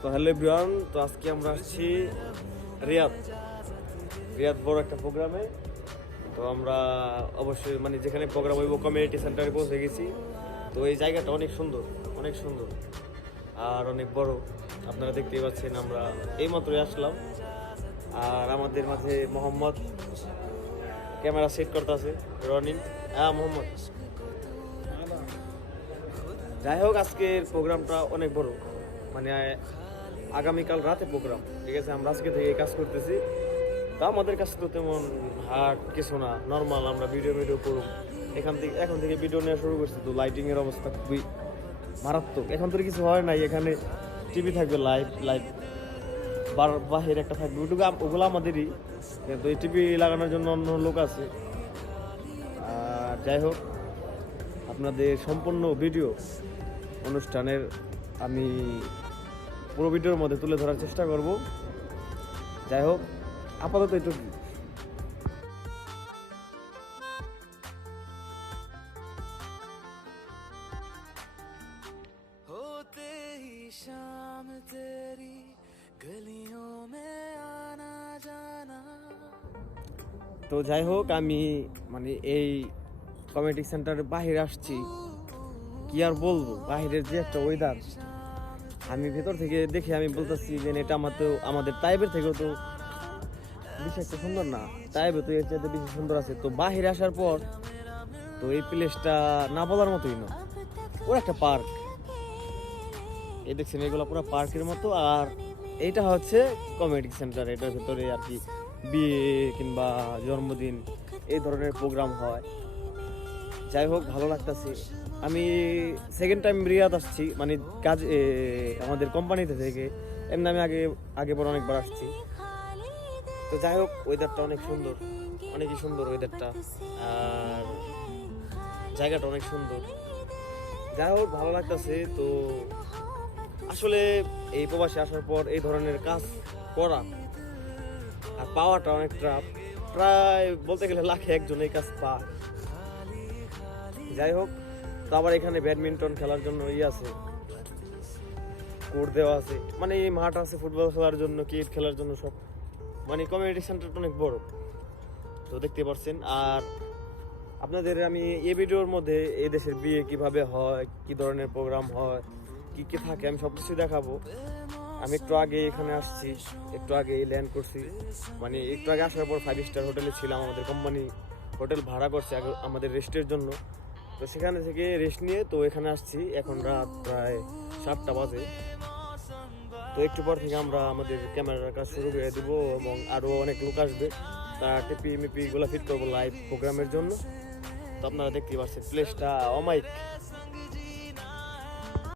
তো hello everyone, তো আজকে আমরা আসছি রিয়াদ বড় একটা প্রোগ্রামে। তো আমরা অবশ্যই যেখানে প্রোগ্রাম হইব কমিউনিটি সেন্টারে পৌঁছে গেছি। তো এই জায়গাটা অনেক সুন্দর আর অনেক বড়। আপনারা দেখতেই পাচ্ছেন, আমরা এইমাত্রই আসলাম। আর আমাদের মাঝে মোহাম্মদ ক্যামেরা সেট করতে আছে, রনিং। মোহাম্মদ, যাই হোক, আজকের প্রোগ্রামটা অনেক বড়, আগামীকাল রাতে প্রোগ্রাম। ঠিক আছে, আমরা আজকে থেকে কাজ করতেছি। তা আমাদের কাছে তো তেমন হার্ড কিছু না, নর্মাল। আমরা ভিডিও করব এখন থেকে ভিডিও নেওয়া শুরু করছি। তো লাইটিংয়ের অবস্থা খুবই মারাত্মক। এখন তো কিছু হয় নাই, এখানে টিভি থাকবে, লাইভ বাহির একটা থাকবে, ওগুলো আমাদেরই। কিন্তু এই টিভি লাগানোর জন্য অন্য লোক আছে। আর যাই হোক, আপনাদের সম্পূর্ণ ভিডিও অনুষ্ঠানের আমি পুরো ভিডিওর মধ্যে তুলে ধরার চেষ্টা করব। যাই হোক, আপাতত এটুকু। होते ही शाम तेरी गलियों में आना जाना। তো যাই হোক, আমি এই কমিউনিটি সেন্টারের বাহিরে আসছি। কি আর বলবো, বাহিরের যে একটা ওয়েদার, আমি ভেতর থেকে দেখে আমি বলতেছি যে এটা আমাদের টাইপের থেকেও তো বেশি একটা সুন্দর না। টাইপে তো এর চাইতে বেশি সুন্দর আছে। তো বাহিরে আসার পর তো এই প্লেসটা না বলার মতোই না। ওর একটা পার্ক, এই দেখছেন, এগুলো পুরো পার্কের মতো। আর এইটা হচ্ছে কমিউনিটি সেন্টার। এটার ভেতরে আর কি বিয়ে কিংবা জন্মদিন এই ধরনের প্রোগ্রাম হয়। যাই হোক, ভালো লাগতেছে। আমি সেকেন্ড টাইম রিয়াদ আসছি, কাজ আমাদের কোম্পানিতে থেকে। এমনি আমি আগে পর অনেকবার আসছি। তো যাই হোক, ওয়েদারটা অনেকই সুন্দর ওয়েদারটা। আর জায়গাটা অনেক সুন্দর। যাই হোক, ভালো লাগতেছে। তো আসলে এই প্রবাসে আসার পর এই ধরনের কাজ করা আর পাওয়াটা অনেকটা, প্রায় বলতে গেলে লাখে একজন এই কাজ পায়। যাই হোক, তো আবার এখানে ব্যাডমিন্টন খেলার জন্য আছে, কোর্ট দেওয়া আছে, এই মাঠ আছে ফুটবল খেলার জন্য, ক্রিকেট খেলার জন্য, সব। কমিউনিটি সেন্টারটা অনেক বড়, তো দেখতে পাচ্ছেন। আর আপনাদের আমি এই ভিডিওর মধ্যে এই দেশের বিয়ে কিভাবে হয়, কি ধরনের প্রোগ্রাম হয়, কি কি থাকে, আমি সব কিছু দেখাবো। আমি একটু আগে এখানে আসছি, একটু আগে ল্যান্ড করছি। একটু আগে আসার পর 5 স্টার হোটেলে ছিলাম। আমাদের কোম্পানি হোটেল ভাড়া করছে আমাদের রেস্টের জন্য। তো সেখানে থেকে রেস্ট নিয়ে তো এখানে আসছি। এখন রাত প্রায় 7টা বাজে। তো একটু পর থেকে আমরা আমাদের ক্যামেরার কাজ শুরু করে দিব, এবং আরও অনেক লোক আসবে। তারা টিপি এগুলো ফিট করবো লাইভ প্রোগ্রামের জন্য। তো আপনারা দেখতেই পাচ্ছেন প্লেসটা অমাইক।